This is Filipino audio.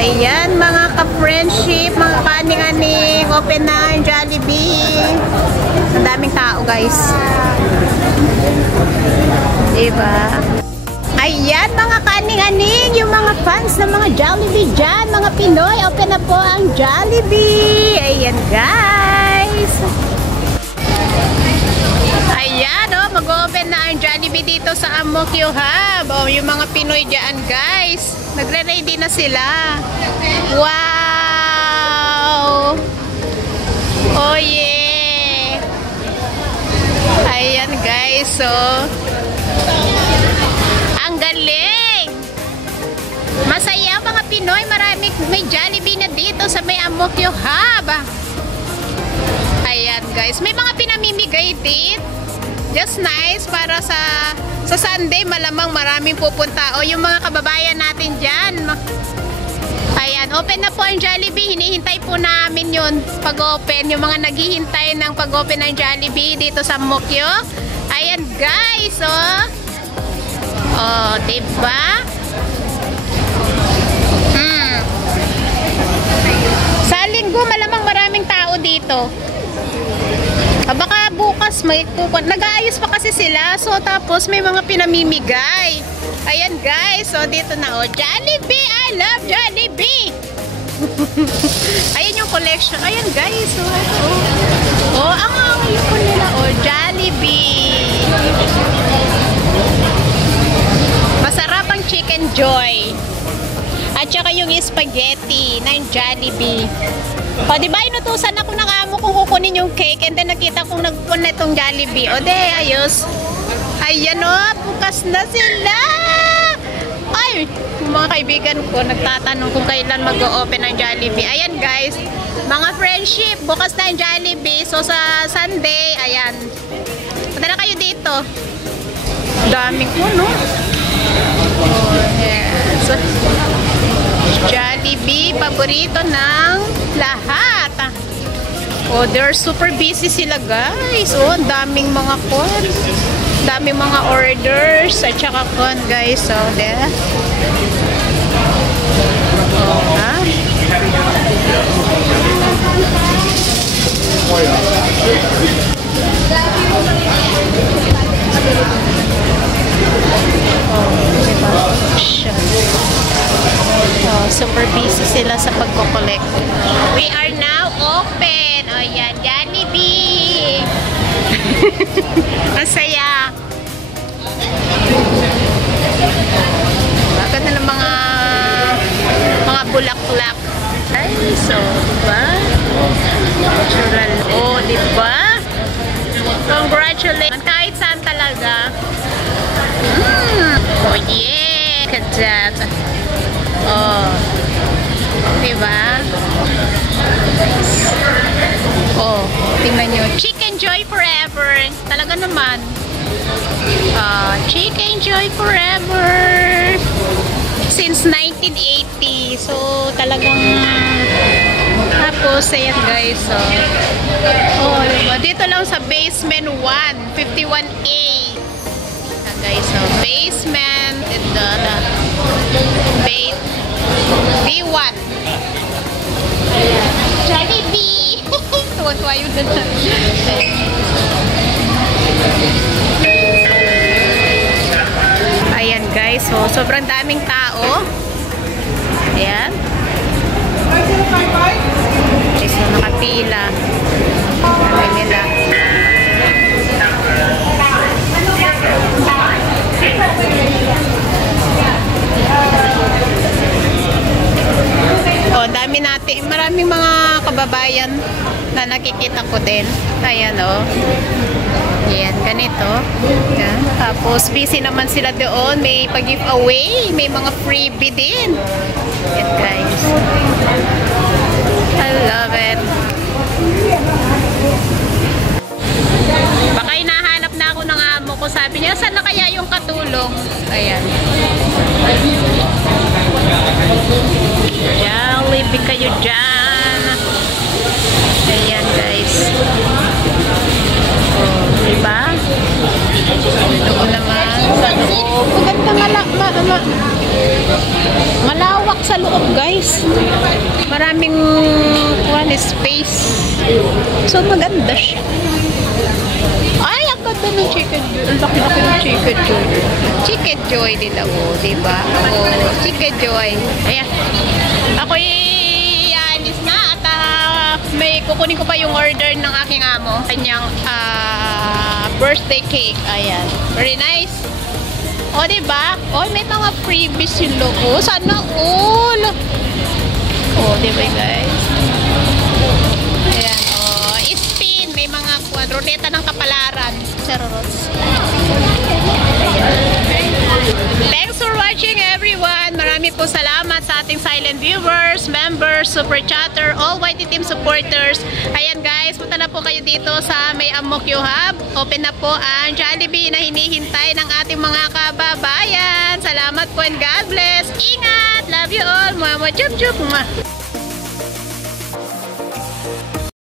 Ayan, mga ka-friendship, mga kaning-aning, open na yung Jollibee. Ang daming tao, guys. Diba? Ayan, mga kaning-aning, yung mga fans ng mga Jollibee dyan, mga Pinoy, open na po ang Jollibee. Ayan, guys. Ayan, oh, mag-open na ang Jollibee dito sa Ang Mo Kio Hub. Oh, yung mga Pinoy dyan, guys. Nagre-ready na sila. Wow! Oh, yeah! Ayan, guys. So, ang galing! Masaya, mga Pinoy. Marami may Jollibee na dito sa may Ang Mo Kio Hub. Ayan, guys. May mga pinamimigay din. Just nice para sa Sunday, malamang maraming pupunta. O yung mga kababayan natin dyan. Ayan, open na po ang Jollibee. Hinihintay po namin yun pag-open. Yung mga naghihintay ng pag-open ng Jollibee dito sa Ang Mo Kio. Ayan, guys. Oh, oh, diba? Sa linggo, malamang maraming tao dito. Baka bukas may nag-aayos pa kasi sila. So tapos may mga pinamimigay. Ayan, guys. So dito na, oh, Jollibee. I love Jollibee. Ayan yung collection. Ayan, guys. Oh, ang po nila, oh, Jollibee. Masarap ang Chicken Joy. At saka yung spaghetti ng Jollibee. O, diba, inutusan ako ng amo kung kukunin yung cake, and then nakita kong nagpun na itong Jollibee. O, de, ayos. Ayan, o, bukas na sila. Ay, mga kaibigan ko, nagtatanong kung kailan mag-o-open ang Jollibee. Ayan, guys, mga friendship, bukas na ang Jollibee. So, sa Sunday, ayan. Punta na kayo dito. Daming ko, no? Oh, yeah. So, Jollibee, paborito ng lahat. Oh, they're super busy sila, guys. Oh, daming mga kon. Daming mga orders at saka kon, guys. So, there. Oh, ha? Oh, super busy sila sa pagko-collect. We are now open. Oh, yan, Jollibee. Ang saya. Bakit na ng mga bulaklak. Ay, so, diba? Natural. Oh, diba? Congratulations. Kahit saan talaga. Oh, yeah. Look at that. Oh. Diba? Oh, tingnan nyo. Chicken Joy Forever. Talaga naman. Chicken Joy Forever. Since 1980. So, talagang tapos, ayan, guys. So, oh, diba? Dito lang sa basement 1, 51A. Guys, so, basement and B1. Jollibee! Tuwan-tuwa yun na. Ayan, guys. So, sobrang daming tao. Ayan. So, nakapila. Dami nila. Oh, dami natin. Maraming mga kababayan na nakikita ko din. Ayan, oh. Ayan, ganito. Ayan. Tapos, busy naman sila doon. May pag-giveaway. May mga freebie din. Ayan, guys. I love it. Baka hinahanap na ako ng amo ko. Sabi niya, saan na kaya yung katulong? Ayan. Jollibee kayo dyan. Ayan, guys. Oh, diba? Ito ko naman sa loob. Maganda malawak sa loob, guys. nice. Maraming one space. So maganda siya. Ay, ang ganda ng Chicken Joy. Ang laki-laki ng Chicken Joy. Chicken Joy nila po, diba? Oh, Chicken Joy. Ayan. Ako'y alis na at may kukunin ko pa yung order ng aking amo. Kanyang birthday cake. Ayan. Very nice. O, diba? O, may mga freebies yung logo. Sana all. O, diba guys? Ayan. O, spin. May mga ruleta ng kapalaran. Charots. Thanks for watching everyone. Marami po salamat sa ating silent viewers, members, super chatter, all YT team supporters. Ayan guys, punta na po kayo dito sa may Amokyo Hub. Open na po ang Jollibee na hinihintay ng ating mga kababayan. Salamat po and God bless. Ingat! Love you all. Mama chup chup.